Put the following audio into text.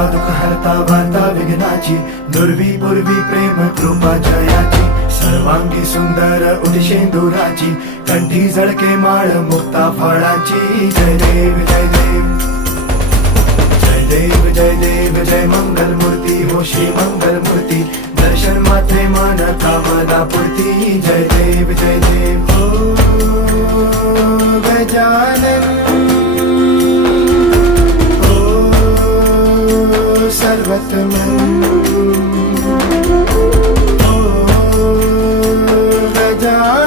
हरता दुःख हरता वार्ता विघ्नाची, दुर्वी पूर्वी प्रेम कृपा जयाची, सर्वांगी सुंदर उदिशेंदुराची, कंठी झळके माळ मुक्ता फळाची. जय देव जय देव जय देव जय देव जय मंगल मूर्ती हो श्री मंगल मूर्ती, दर्शन मात्रे मान कामना पूर्ती. जय देव जय देव ओ गजानन ओ सर्वतमन ओ गजानन